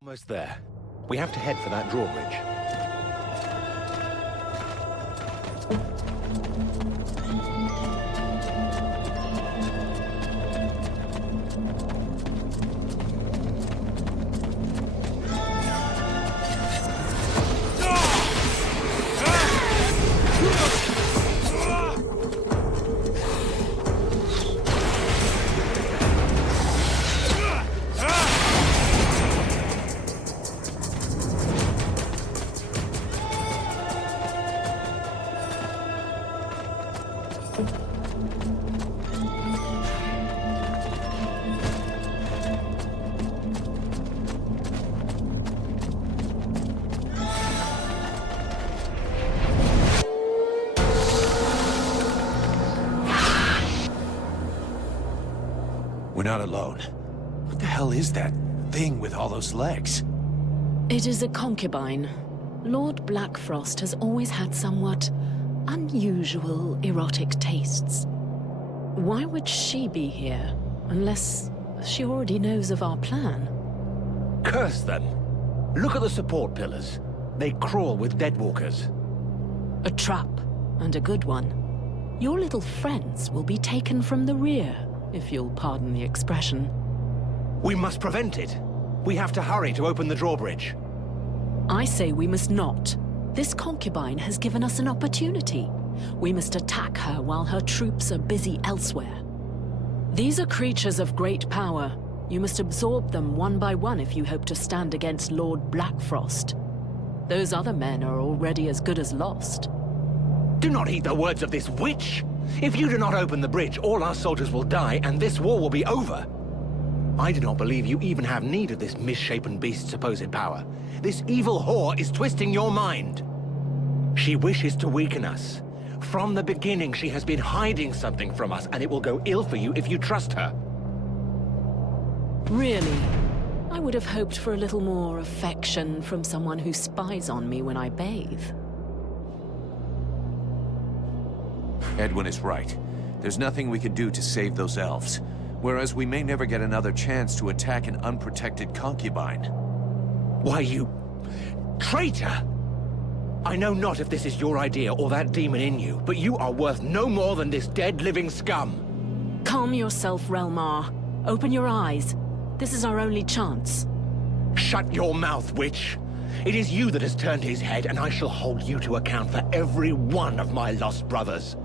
Almost there. We have to head for that drawbridge. We're not alone. What the hell is that thing with all those legs? It is a concubine. Lord Blackfrost has always had somewhat unusual erotic tastes. Why would she be here, unless she already knows of our plan? Curse them! Look at the support pillars. They crawl with deadwalkers. A trap, and a good one. Your little friends will be taken from the rear, if you'll pardon the expression. We must prevent it. We have to hurry to open the drawbridge. I say we must not. This concubine has given us an opportunity. We must attack her while her troops are busy elsewhere. These are creatures of great power. You must absorb them one by one if you hope to stand against Lord Blackfrost. Those other men are already as good as lost. Do not heed the words of this witch! If you do not open the bridge, all our soldiers will die, and this war will be over. I do not believe you even have need of this misshapen beast's supposed power. This evil whore is twisting your mind. She wishes to weaken us. From the beginning, she has been hiding something from us, and it will go ill for you if you trust her. Really? I would have hoped for a little more affection from someone who spies on me when I bathe. Edwin is right. There's nothing we can do to save those elves. Whereas we may never get another chance to attack an unprotected concubine. Why, you... traitor! I know not if this is your idea or that demon in you, but you are worth no more than this dead living scum. Calm yourself, Relmar. Open your eyes. This is our only chance. Shut your mouth, witch! It is you that has turned his head, and I shall hold you to account for every one of my lost brothers.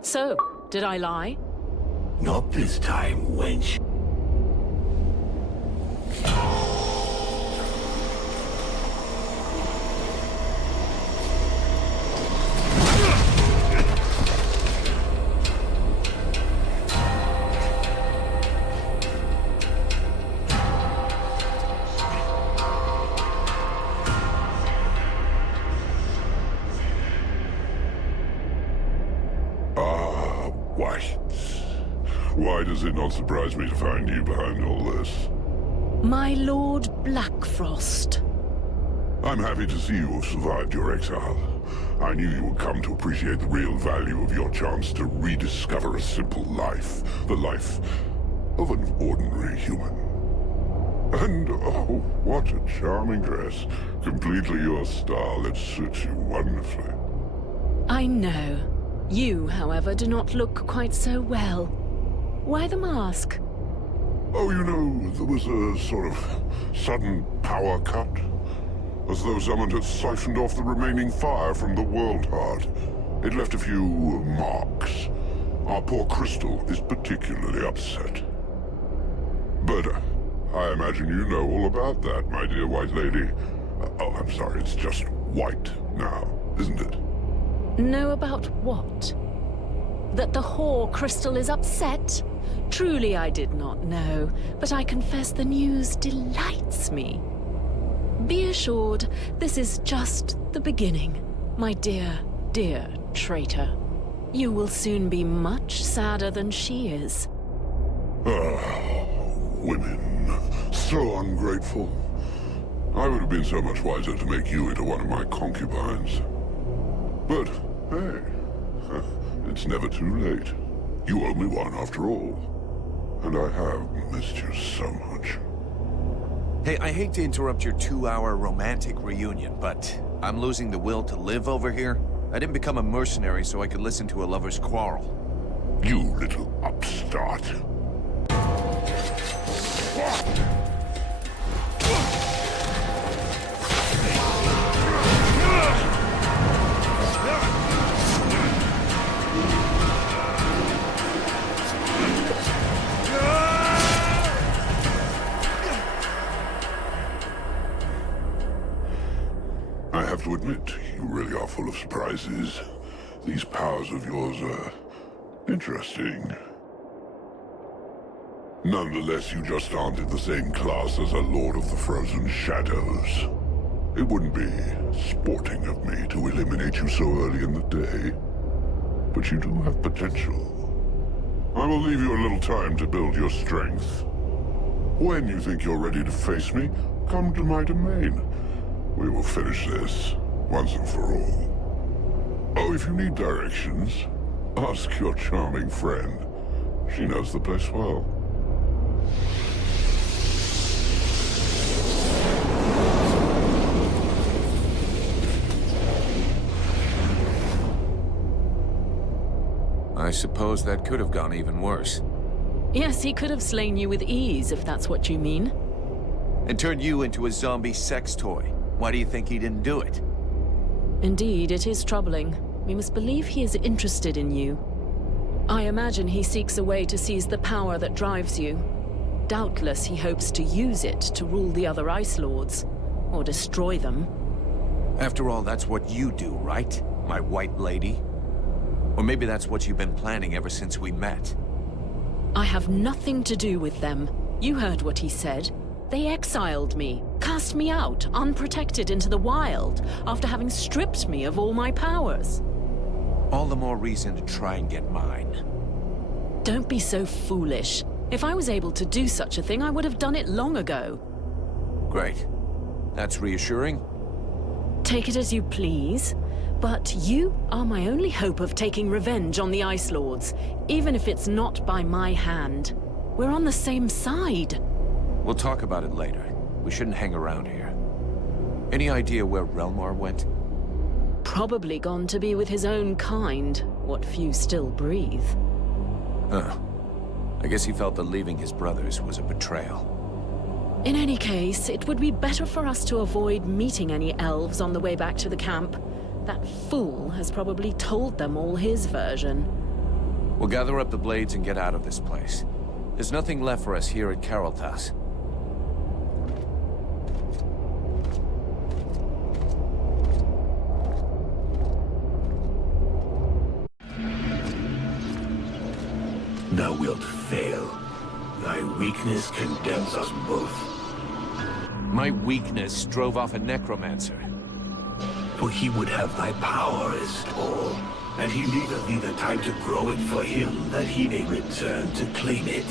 So, did I lie? Not this time, wench. Why does it not surprise me to find you behind all this? My Lord Blackfrost. I'm happy to see you have survived your exile. I knew you would come to appreciate the real value of your chance to rediscover a simple life. The life of an ordinary human. And oh, what a charming dress. Completely your style. It suits you wonderfully. I know. You, however, do not look quite so well. Why the mask? Oh, you know, there was a sort of sudden power cut. As though someone had siphoned off the remaining fire from the world heart. It left a few marks. Our poor Crystal is particularly upset. But I imagine you know all about that, my dear white lady. Oh, I'm sorry, it's just white now, isn't it? Know about what? That the whore Crystal is upset? Truly I did not know, but I confess the news delights me. Be assured, this is just the beginning, my dear, dear traitor. You will soon be much sadder than she is. Ah, women. So ungrateful. I would have been so much wiser to make you into one of my concubines. But, hey, it's never too late. You owe me one after all. And I have missed you so much. Hey, I hate to interrupt your 2-hour romantic reunion, but I'm losing the will to live over here. I didn't become a mercenary so I could listen to a lover's quarrel. You little upstart. I have to admit, you really are full of surprises. These powers of yours are interesting. Nonetheless, you just aren't in the same class as a Lord of the Frozen Shadows. It wouldn't be sporting of me to eliminate you so early in the day, but you do have potential. I will leave you a little time to build your strength. When you think you're ready to face me, come to my domain. We will finish this, once and for all. Oh, if you need directions, ask your charming friend. She knows the place well. I suppose that could have gone even worse. Yes, he could have slain you with ease, if that's what you mean. And turned you into a zombie sex toy. Why do you think he didn't do it? Indeed, it is troubling. We must believe he is interested in you. I imagine he seeks a way to seize the power that drives you. Doubtless he hopes to use it to rule the other Ice Lords, or destroy them. After all, that's what you do, right? My white lady? Or maybe that's what you've been planning ever since we met. I have nothing to do with them. You heard what he said. They exiled me, cast me out, unprotected into the wild, after having stripped me of all my powers. All the more reason to try and get mine. Don't be so foolish. If I was able to do such a thing, I would have done it long ago. Great. That's reassuring. Take it as you please, but you are my only hope of taking revenge on the Ice Lords, even if it's not by my hand. We're on the same side. We'll talk about it later. We shouldn't hang around here. Any idea where Relmar went? Probably gone to be with his own kind, what few still breathe. Huh. I guess he felt that leaving his brothers was a betrayal. In any case, it would be better for us to avoid meeting any elves on the way back to the camp. That fool has probably told them all his version. We'll gather up the blades and get out of this place. There's nothing left for us here at Caroltas. Thou wilt fail. Thy weakness condemns us both. My weakness drove off a necromancer. For he would have thy power is all, and he leaveth thee the time to grow it for him, that he may return to claim it.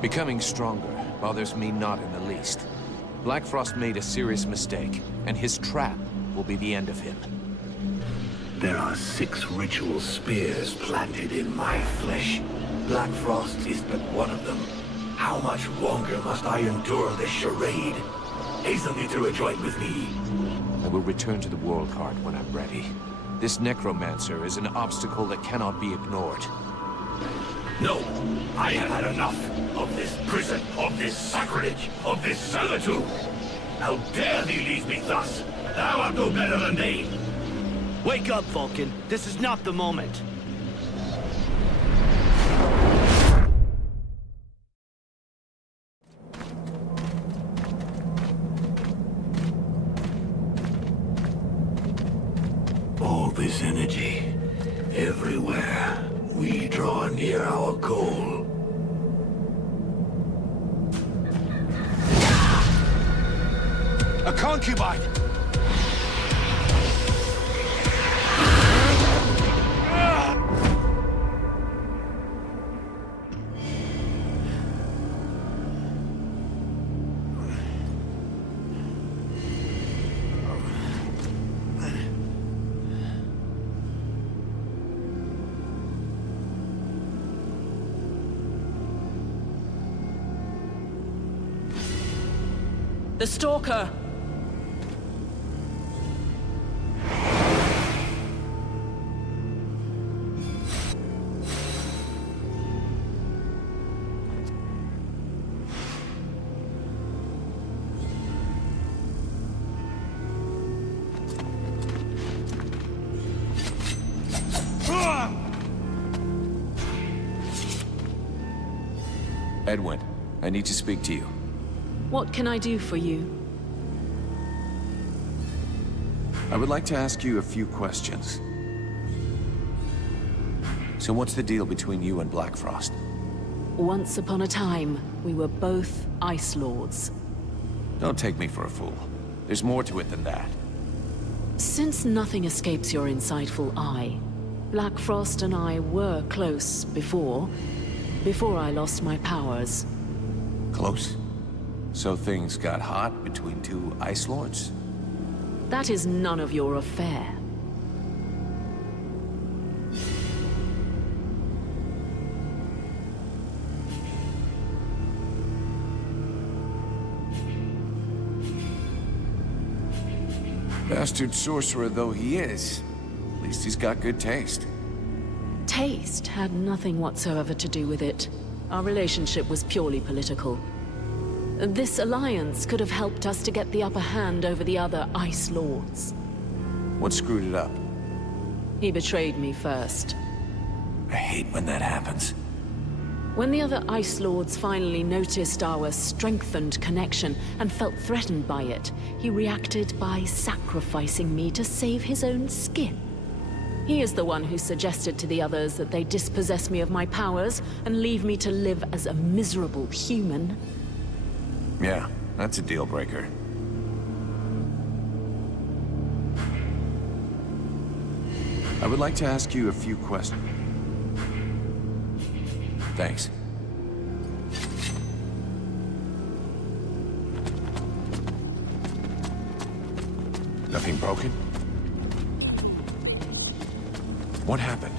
Becoming stronger bothers me not in the least. Blackfrost made a serious mistake, and his trap will be the end of him. There are 6 ritual spears planted in my flesh. Blackfrost is but one of them. How much longer must I endure this charade? Hasten thee to rejoin with me. I will return to the World Heart when I'm ready. This necromancer is an obstacle that cannot be ignored. No, I have had enough of this prison, of this sacrilege, of this servitude. How dare thee leave me thus? Thou art no better than they. Wake up, Vulcan. This is not the moment. All this energy, everywhere, we draw near our goal. A concubine! The Stalker! Edwin, I need to speak to you. What can I do for you? I would like to ask you a few questions. So what's the deal between you and Blackfrost? Once upon a time, we were both Ice Lords. Don't take me for a fool. There's more to it than that. Since nothing escapes your insightful eye, Blackfrost and I were close before I lost my powers. Close? So things got hot between 2 Ice Lords? That is none of your affair. Bastard sorcerer though he is, at least he's got good taste. Taste had nothing whatsoever to do with it. Our relationship was purely political. This alliance could have helped us to get the upper hand over the other Ice Lords. What screwed it up? He betrayed me first. I hate when that happens. When the other Ice Lords finally noticed our strengthened connection and felt threatened by it, he reacted by sacrificing me to save his own skin. He is the one who suggested to the others that they dispossess me of my powers and leave me to live as a miserable human. Yeah, that's a deal breaker. I would like to ask you a few questions. Thanks. Nothing broken? What happened?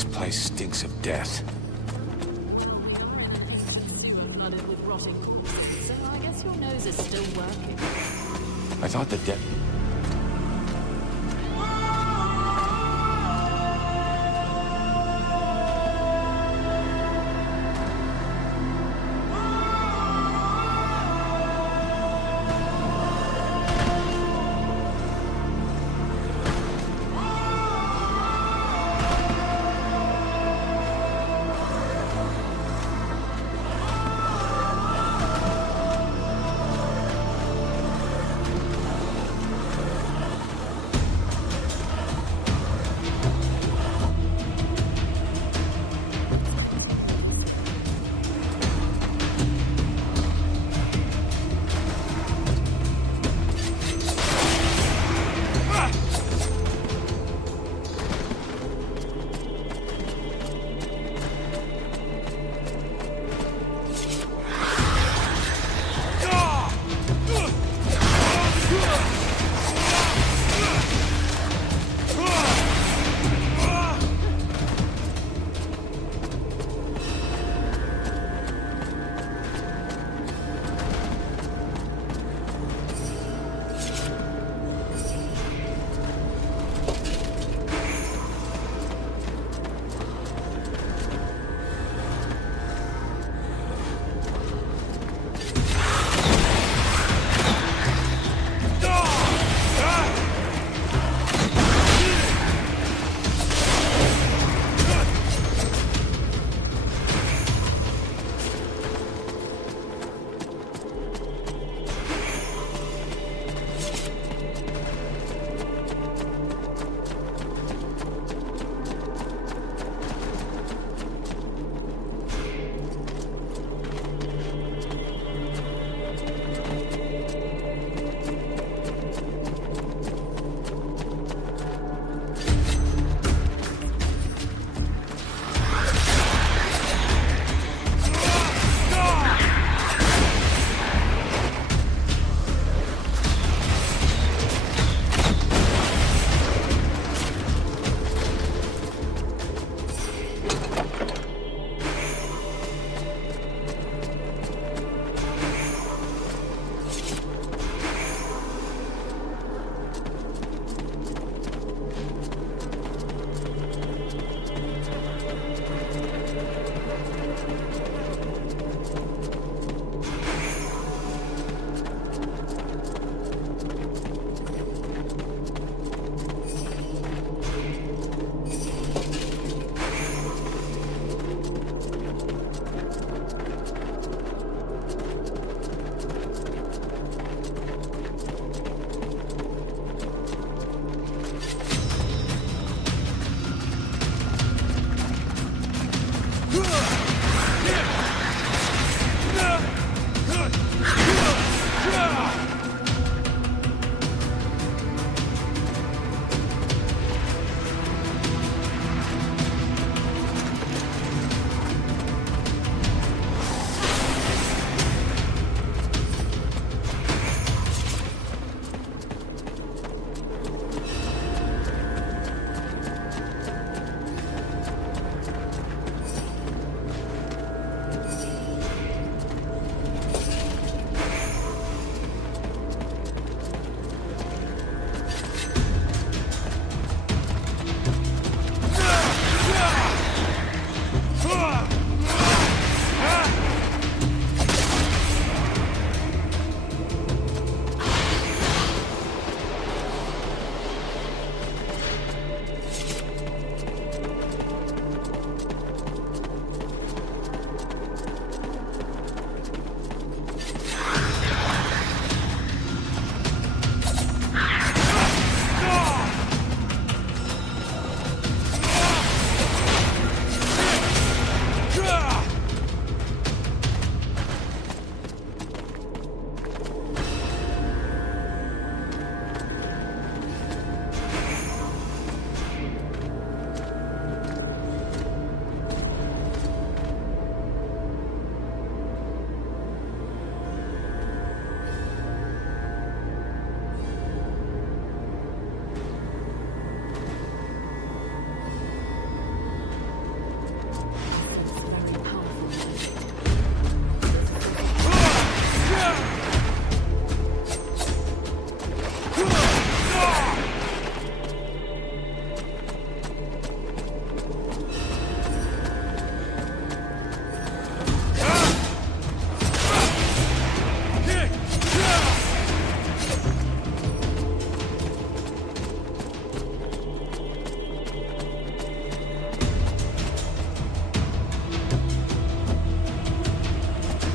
This place stinks of death. Flooded with rotting corpses, so I guess your nose is still working. I thought the dead...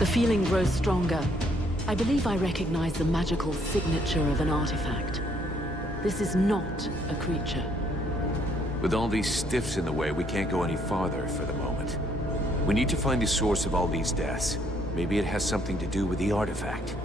The feeling grows stronger. I believe I recognize the magical signature of an artifact. This is not a creature. With all these stiffs in the way, we can't go any farther for the moment. We need to find the source of all these deaths. Maybe it has something to do with the artifact.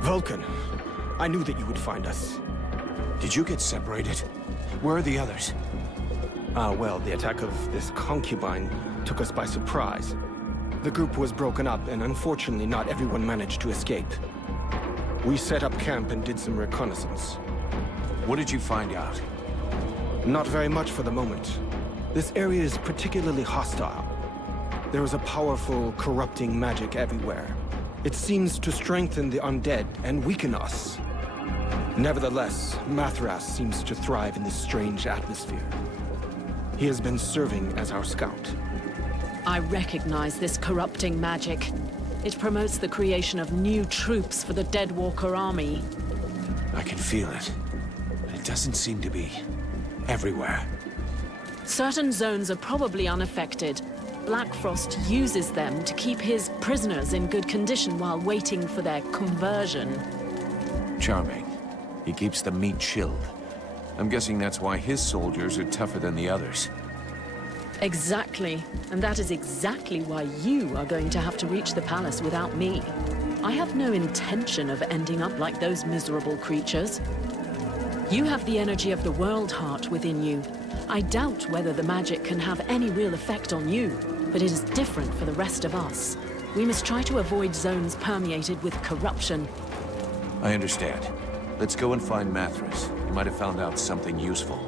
Vulcan, I knew that you would find us. Did you get separated? Where are the others? Well, the attack of this concubine took us by surprise. The group was broken up, and unfortunately not everyone managed to escape. We set up camp and did some reconnaissance. What did you find out? Not very much for the moment. This area is particularly hostile. There is a powerful, corrupting magic everywhere. It seems to strengthen the undead and weaken us. Nevertheless, Mathras seems to thrive in this strange atmosphere. He has been serving as our scout. I recognize this corrupting magic. It promotes the creation of new troops for the Deadwalker army. I can feel it. But it doesn't seem to be everywhere. Certain zones are probably unaffected. Blackfrost uses them to keep his prisoners in good condition while waiting for their conversion. Charming. He keeps the meat chilled. I'm guessing that's why his soldiers are tougher than the others. Exactly. And that is exactly why you are going to have to reach the palace without me. I have no intention of ending up like those miserable creatures. You have the energy of the World Heart within you. I doubt whether the magic can have any real effect on you, but it is different for the rest of us. We must try to avoid zones permeated with corruption. I understand. Let's go and find Mathras. He might have found out something useful.